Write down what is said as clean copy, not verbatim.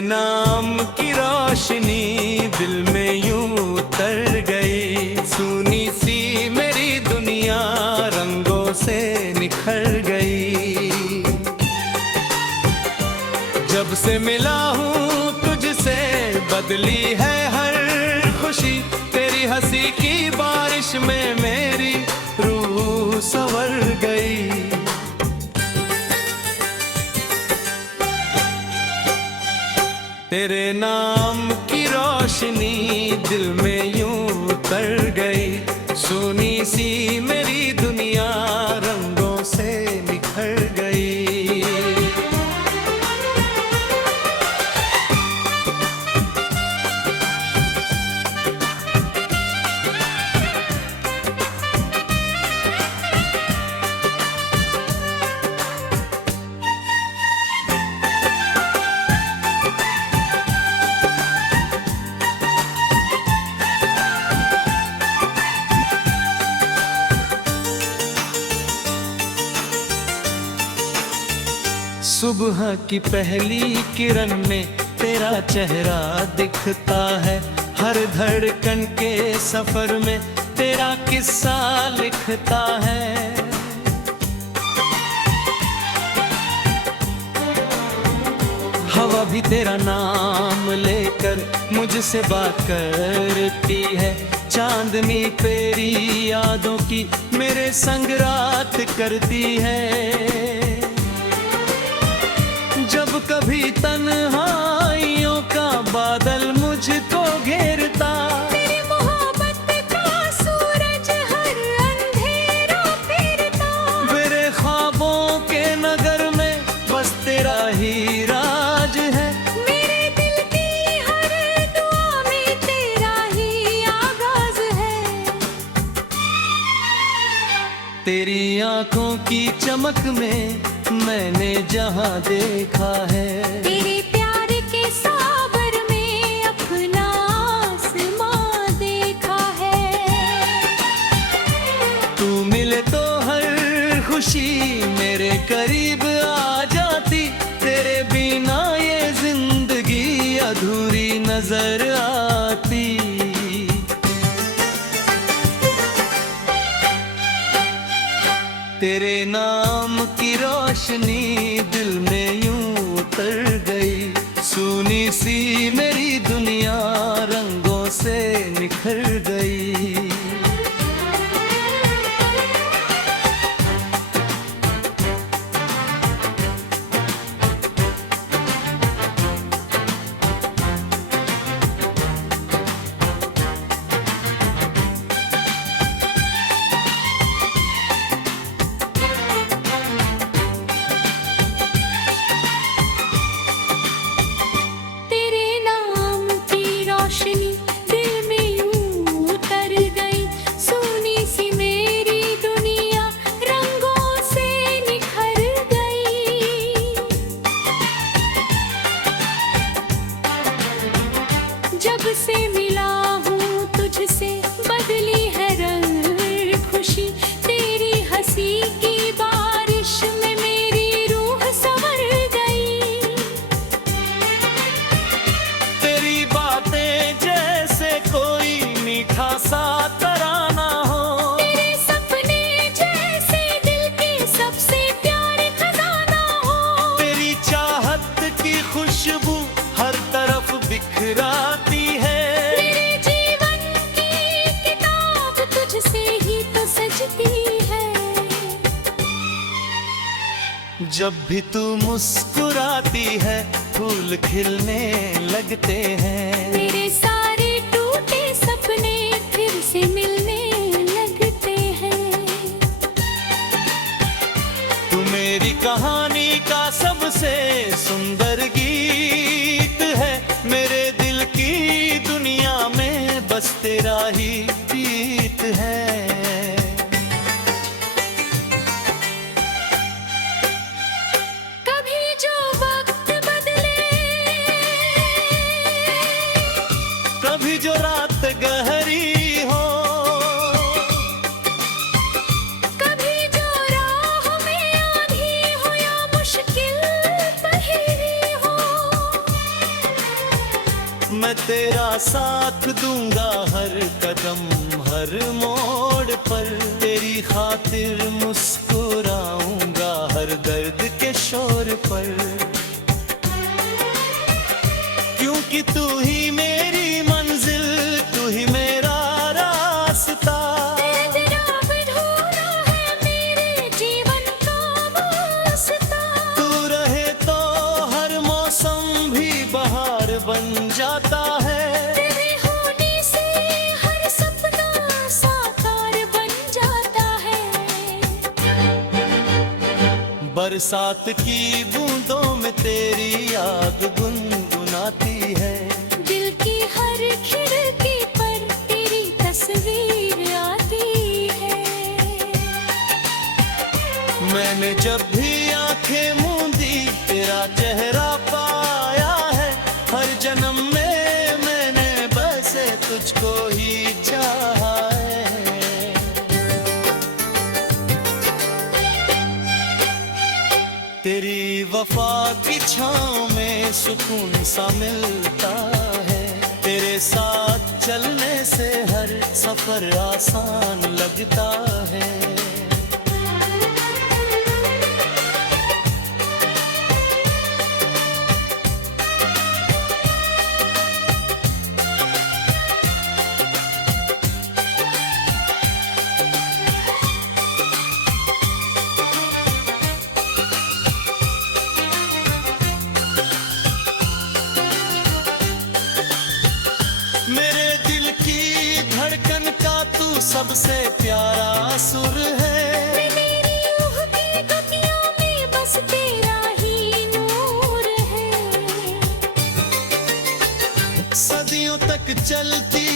नाम की रोशनी दिल में यूं उतर गई, सुनी सी मेरी दुनिया रंगों से निखर गई। जब से मिला हूँ तुझसे बदली है हर खुशी, तेरी हंसी की बारिश में मेरी रूह संवर गई। तेरे नाम की रोशनी दिल में यूं उतर गई, सुनी सी मेरी दुनिया रंगों से निखर गई। सुबह की पहली किरण में तेरा चेहरा दिखता है, हर धड़कन के सफर में तेरा किस्सा लिखता है। हवा भी तेरा नाम लेकर मुझसे बात करती है, चांदनी तेरी यादों की मेरे संग रात करती है। जब कभी तन्हाइयों का बादल मुझको घेरता, तेरी मोहब्बत का सूरज हर अंधेरा फेरता। मेरे ख्वाबों के नगर में बस तेरा ही राज है, मेरे दिल की हर दुआ में तेरा ही आगाज है। तेरी आंखों की चमक में मैंने जहां देखा है, तेरे प्यार के सागर में अपना आसमां देखा है। तू मिले तो हर खुशी मेरे करीब आ जाती, तेरे बिना ये जिंदगी अधूरी नजर आती। तेरे नाम की रोशनी दिल में यूं उतर गई, सुनी सी मेरी दुनिया रंगों से निखर गई। दिल में यूं उतर गई, सोनी सी मेरी दुनिया रंगों से निखर गई। जब से मिला हूँ तुझसे बदली है रंग खुशी, तेरी हंसी की बारिश में मेरी रूह संवर गई। तेरी बातें जैसे कोई मीठा सा तराना हो, तेरे सपने जैसे दिल के सबसे प्यारे खजाना हो। तेरी चाहत की खुशबू हर तरफ बिखराती है, मेरे जीवन की किताब तुझसे ही तो सजती है। जब भी तू मुस्कुराती है फूल खिलने लगते हैं, मेरे सारे टूटे सपने फिर से मिलने लगते हैं। तू मेरी कहानी का सबसे सुंदर गीत है, मेरे दिल की दुनिया में बस तेरा ही गीत है। कभी जो वक्त बदले, कभी जो रात गहरी हो, कभी जो राह में आंधी हो या साथ दूंगा हर कदम हर मोड़ पर, तेरी खातिर मुस्कुराऊंगा हर दर्द के शोर पर, क्योंकि तू ही मेरी मंजिल, तू ही मेरा रास्ता। तेरा अधूरा है मेरे जीवन का वास्ता। तू रहे तो हर मौसम भी बहार बन जाता है, तेरे होने से हर सपना साकार बन जाता है। बरसात की बूंदों में तेरी याद गुनगुनाती है, दिल की हर खिड़की पर तेरी तस्वीर आती है। मैंने जब भी आंखें मूंदी तेरा चेहरा पाया है, हर जन्म में मैंने बस तुझको ही चाहा है। तेरी वफा की छाँव में सुकून सा मिलता है, तेरे साथ चलने से हर सफर आसान लगता है। मेरे दिल की धड़कन का तू सबसे प्यारा सुर है, मेरी रूह की गतियों में बस तेरा ही नूर है। सदियों तक चलती